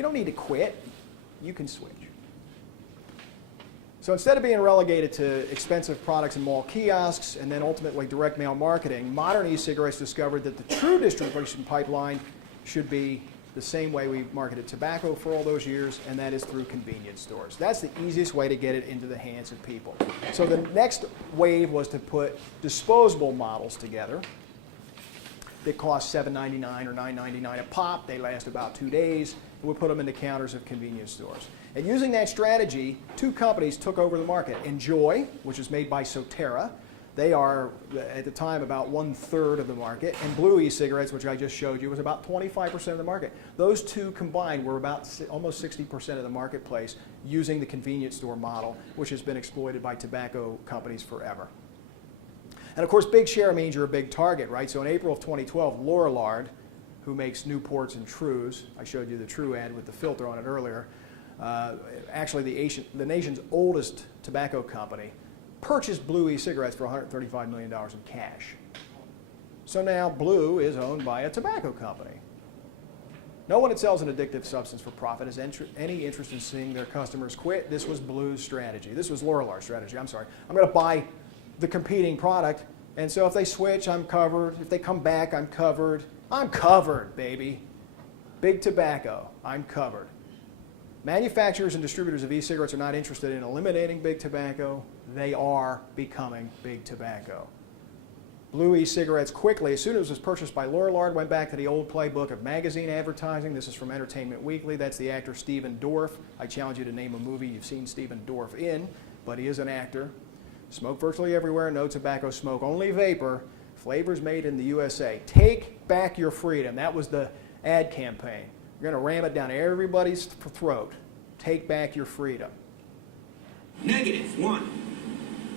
You don't need to quit. You can switch. So instead of being relegated to expensive products in mall kiosks and then ultimately direct mail marketing, modern e-cigarettes discovered that the true distribution pipeline should be the same way we marketed tobacco for all those years, and that is through convenience stores. That's the easiest way to get it into the hands of people. So the next wave was to put disposable models together. They cost $7.99 or $9.99 a pop. They last about 2 days. And we put them in the counters of convenience stores. And using that strategy, two companies took over the market. Enjoy, which is made by Soterra. They are, at the time, about 1/3 of the market. And Blue e-cigarettes, which I just showed you, was about 25% of the market. Those two combined were about almost 60% of the marketplace using the convenience store model, which has been exploited by tobacco companies forever. And of course, big share means you're a big target, right? So in April of 2012, Lorillard, who makes Newports and Trues, I showed you the True ad with the filter on it earlier, actually the nation's oldest tobacco company, purchased Blue e-cigarettes for $135 million in cash. So now Blue is owned by a tobacco company. No one that sells an addictive substance for profit has any interest in seeing their customers quit. This was Blue's strategy. This was Lorillard's strategy, I'm sorry. I'm going to buy the competing product, and so if they switch, I'm covered. If they come back, I'm covered. I'm covered, baby. Big tobacco, I'm covered. Manufacturers and distributors of e-cigarettes are not interested in eliminating big tobacco. They are becoming big tobacco. Blue e-cigarettes quickly, as soon as it was purchased by Lorillard, went back to the old playbook of magazine advertising. This is from Entertainment Weekly. That's the actor Stephen Dorff. I challenge you to name a movie you've seen Stephen Dorff in, but he is an actor. Smoke virtually everywhere, no tobacco smoke, only vapor, flavors made in the USA. Take back your freedom. That was the ad campaign. You're going to ram it down everybody's throat. Take back your freedom. -1,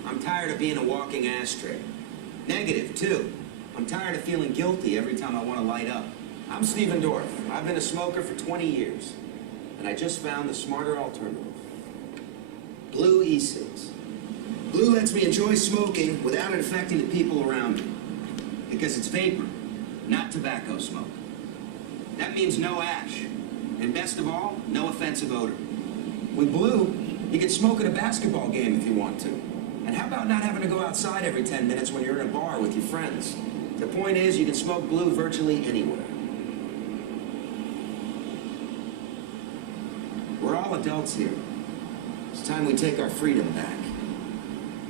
I'm tired of being a walking ashtray. -2, I'm tired of feeling guilty every time I want to light up. I'm Stephen Dorff. I've been a smoker for 20 years, and I just found the smarter alternative. Blue e-cigs. Blue lets me enjoy smoking without it affecting the people around me. Because it's vapor, not tobacco smoke. That means no ash. And best of all, no offensive odor. With Blue, you can smoke at a basketball game if you want to. And how about not having to go outside every 10 minutes when you're in a bar with your friends? The point is, you can smoke Blue virtually anywhere. We're all adults here. It's time we take our freedom back.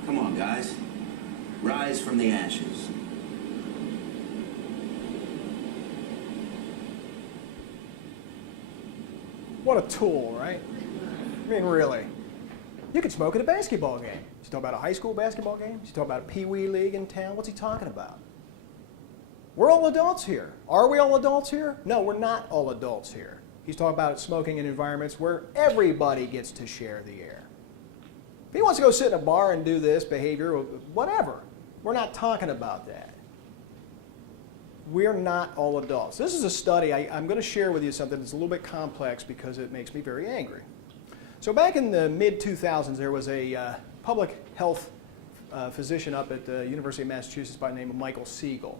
Come on, guys. Rise from the ashes. What a tool, right? I mean, really. You could smoke at a basketball game. He's talking about a high school basketball game? He's talking about a pee-wee league in town? What's he talking about? We're all adults here. Are we all adults here? No, we're not all adults here. He's talking about smoking in environments where everybody gets to share the air. If he wants to go sit in a bar and do this behavior, whatever. We're not talking about that. We're not all adults. This is a study. I'm going to share with you something that's a little bit complex because it makes me very angry. So back in the mid-2000s, there was a public health physician up at the University of Massachusetts by the name of Michael Siegel.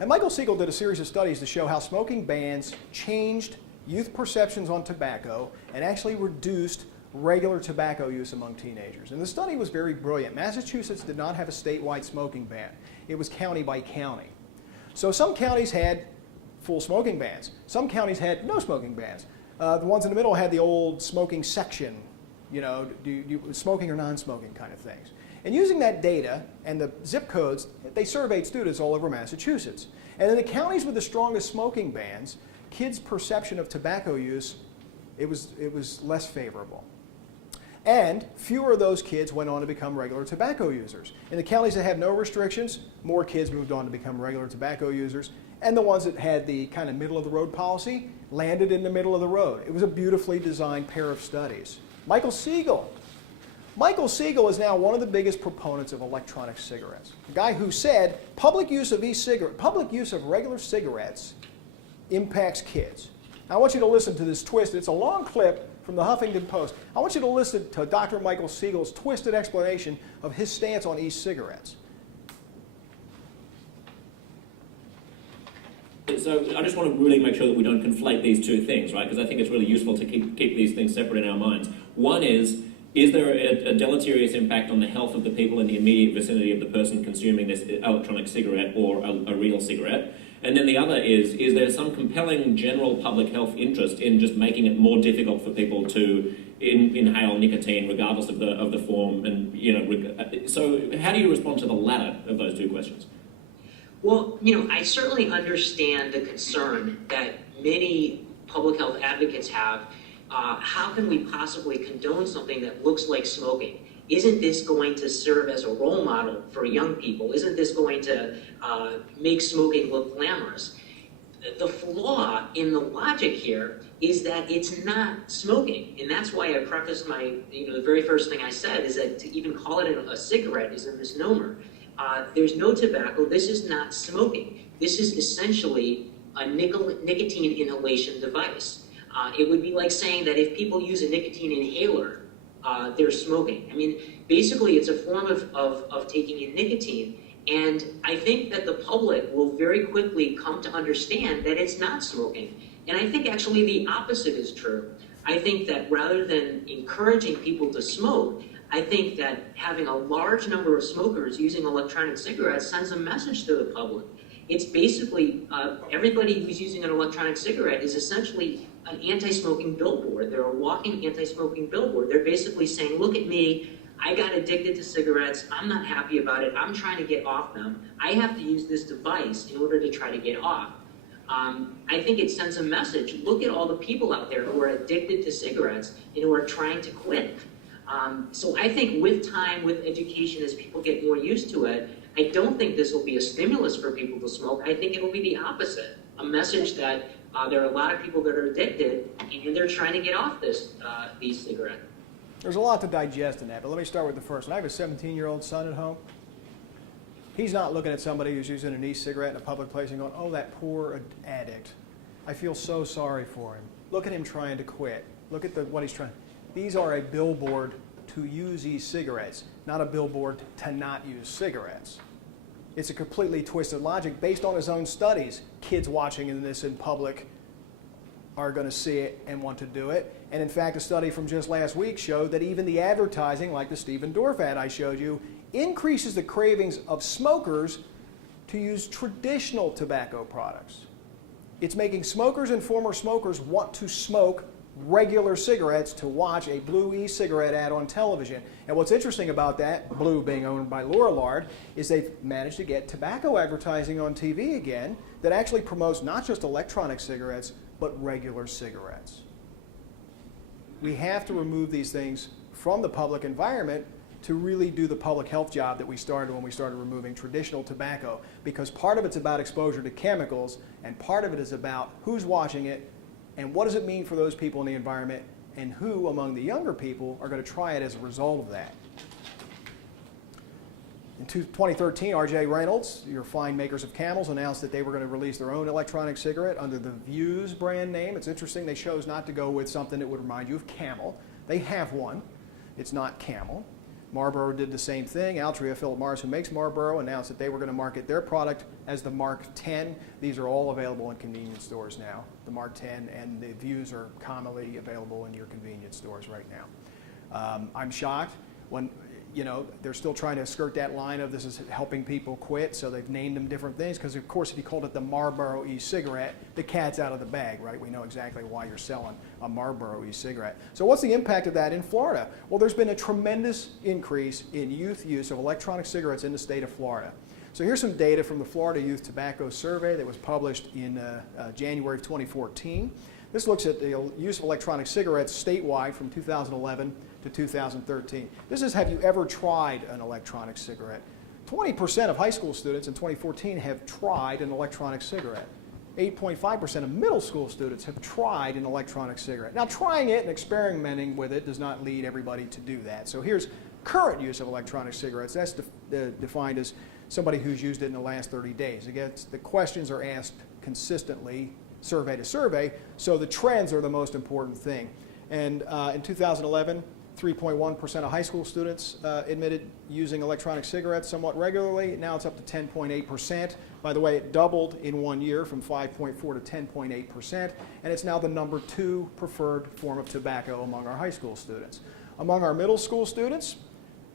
And Michael Siegel did a series of studies to show how smoking bans changed youth perceptions on tobacco and actually reduced regular tobacco use among teenagers. And the study was very brilliant. Massachusetts did not have a statewide smoking ban. It was county by county. So some counties had full smoking bans. Some counties had no smoking bans. The ones in the middle had the old smoking section, you know, smoking or non-smoking kind of things. And using that data and the zip codes, they surveyed students all over Massachusetts. And in the counties with the strongest smoking bans, kids' perception of tobacco use, it was less favorable. And fewer of those kids went on to become regular tobacco users. In the counties that had no restrictions, more kids moved on to become regular tobacco users. And the ones that had the kind of middle-of-the-road policy landed in the middle of the road. It was a beautifully designed pair of studies. Michael Siegel. Michael Siegel is now one of the biggest proponents of electronic cigarettes. A guy who said public use of public use of regular cigarettes impacts kids. Now, I want you to listen to this twist. It's a long clip from the Huffington Post. I want you to listen to Dr. Michael Siegel's twisted explanation of his stance on e-cigarettes. so I just want to really make sure that we don't conflate these two things, right? Because I think it's really useful to keep these things separate in our minds. One is there a deleterious impact on the health of the people in the immediate vicinity of the person consuming this electronic cigarette or a real cigarette? And then the other is there some compelling general public health interest in just making it more difficult for people to inhale nicotine regardless of the form? And, so how do you respond to the latter of those two questions? Well, I certainly understand the concern that many public health advocates have. How can we possibly condone something that looks like smoking? Isn't this going to serve as a role model for young people? Isn't this going to make smoking look glamorous? The flaw in the logic here is that it's not smoking. And that's why I prefaced the very first thing I said is that to even call it a cigarette is a misnomer. There's no tobacco. This is not smoking. This is essentially a nicotine inhalation device. It would be like saying that if people use a nicotine inhaler, they're smoking. I mean, basically, it's a form of taking in nicotine. And I think that the public will very quickly come to understand that it's not smoking. And I think actually the opposite is true. I think that rather than encouraging people to smoke, I think that having a large number of smokers using electronic cigarettes sends a message to the public. It's basically everybody who's using an electronic cigarette is essentially an anti-smoking billboard. They're a walking anti-smoking billboard. They're basically saying, look at me, I got addicted to cigarettes, I'm not happy about it, I'm trying to get off them. I have to use this device in order to try to get off. I think it sends a message. Look at all the people out there who are addicted to cigarettes and who are trying to quit. So I think with time, with education, as people get more used to it, I don't think this will be a stimulus for people to smoke. I think it'll be the opposite, a message that there are a lot of people that are addicted and they're trying to get off these cigarettes. There's a lot to digest in that, but let me start with the first one. I have a 17-year-old son at home. He's not looking at somebody who's using an e-cigarette in a public place and going, oh, that poor addict. I feel so sorry for him. Look at him trying to quit. Look at what he's trying. These are a billboard to use e-cigarettes, not a billboard to not use cigarettes. It's a completely twisted logic based on his own studies. Kids watching this in public are going to see it and want to do it. And in fact, a study from just last week showed that even the advertising, like the Stephen Dorff ad I showed you, increases the cravings of smokers to use traditional tobacco products. It's making smokers and former smokers want to smoke regular cigarettes to watch a blue e-cigarette ad on television. And what's interesting about that, Blue being owned by Lorillard, is they've managed to get tobacco advertising on TV again that actually promotes not just electronic cigarettes, but regular cigarettes. We have to remove these things from the public environment to really do the public health job that we started when we started removing traditional tobacco, because part of it's about exposure to chemicals, and part of it is about who's watching it, and what does it mean for those people in the environment, and who among the younger people are going to try it as a result of that. In 2013, R.J. Reynolds, your fine makers of Camels, announced that they were going to release their own electronic cigarette under the Views brand name. It's interesting, they chose not to go with something that would remind you of Camel. They have one. It's not Camel. Marlboro did the same thing. Altria, Philip Morris, who makes Marlboro, announced that they were going to market their product as the Mark 10. These are all available in convenience stores now. The Mark 10 and the Views are commonly available in your convenience stores right now. I'm shocked when, they're still trying to skirt that line of this is helping people quit, so they've named them different things, because of course if you called it the Marlboro e-cigarette, the cat's out of the bag, right? We know exactly why you're selling a Marlboro e-cigarette. So what's the impact of that in Florida? Well, there's been a tremendous increase in youth use of electronic cigarettes in the state of Florida. So here's some data from the Florida Youth Tobacco Survey that was published in January of 2014. This looks at the use of electronic cigarettes statewide from 2011 to 2013. This is, have you ever tried an electronic cigarette? 20% of high school students in 2014 have tried an electronic cigarette. 8.5% of middle school students have tried an electronic cigarette. Now, trying it and experimenting with it does not lead everybody to do that. So here's current use of electronic cigarettes. That's defined as somebody who's used it in the last 30 days. Again, the questions are asked consistently, survey to survey, so the trends are the most important thing. And in 2011, 3.1% of high school students admitted using electronic cigarettes somewhat regularly. Now it's up to 10.8%. By the way, it doubled in 1 year from 5.4 to 10.8%, and it's now the number 2 preferred form of tobacco among our high school students. Among our middle school students,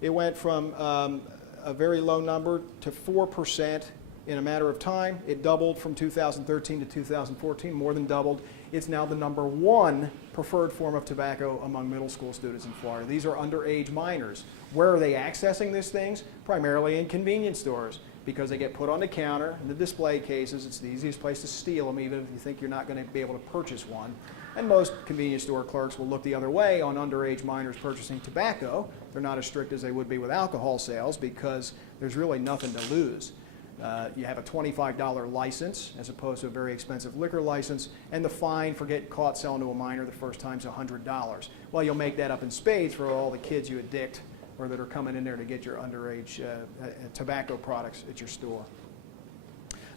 it went from a very low number to 4% in a matter of time. It doubled from 2013 to 2014, more than doubled. It's now the number 1 preferred form of tobacco among middle school students in Florida. These are underage minors. Where are they accessing these things? Primarily in convenience stores, because they get put on the counter in the display cases. It's the easiest place to steal them, even if you think you're not going to be able to purchase one. And most convenience store clerks will look the other way on underage minors purchasing tobacco. They're not as strict as they would be with alcohol sales, because there's really nothing to lose. You have a $25 license as opposed to a very expensive liquor license, and the fine for getting caught selling to a minor the first time is $100. Well, you'll make that up in spades for all the kids you addict or that are coming in there to get your underage tobacco products at your store.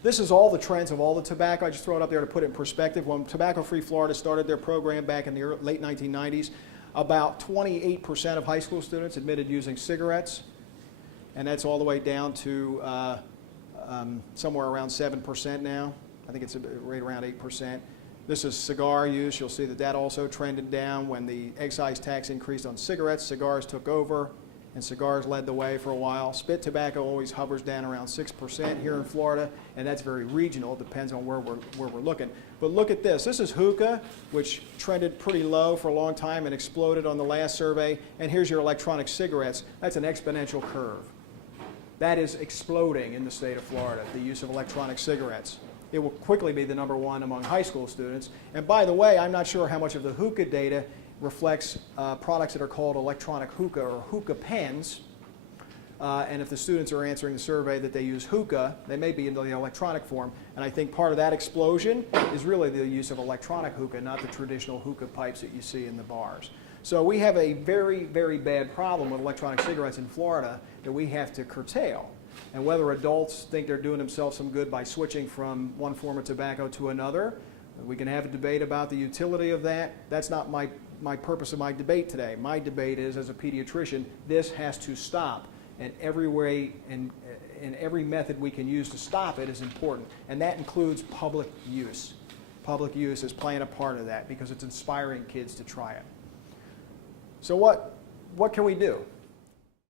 This is all the trends of all the tobacco. I just throw it up there to put it in perspective. When Tobacco Free Florida started their program back in the late 1990s, about 28% of high school students admitted using cigarettes, and that's all the way down to somewhere around 7% now. I think it's right around 8%. This is cigar use. You'll see that that also trended down. When the excise tax increased on cigarettes, cigars took over, and cigars led the way for a while. Spit tobacco always hovers down around 6% here in Florida, and that's very regional. It depends on where we're looking. But look at this. This is hookah, which trended pretty low for a long time and exploded on the last survey. And here's your electronic cigarettes. That's an exponential curve. That is exploding in the state of Florida, the use of electronic cigarettes. It will quickly be the number 1 among high school students. And by the way, I'm not sure how much of the hookah data reflects products that are called electronic hookah or hookah pens. And if the students are answering the survey that they use hookah, they may be in the electronic form. And I think part of that explosion is really the use of electronic hookah, not the traditional hookah pipes that you see in the bars. So we have a very, very bad problem with electronic cigarettes in Florida that we have to curtail. And whether adults think they're doing themselves some good by switching from one form of tobacco to another, we can have a debate about the utility of that. That's not my purpose of my debate today. My debate is, as a pediatrician, this has to stop. And every way and every method we can use to stop it is important. And that includes public use. Public use is playing a part of that because it's inspiring kids to try it. So what can we do?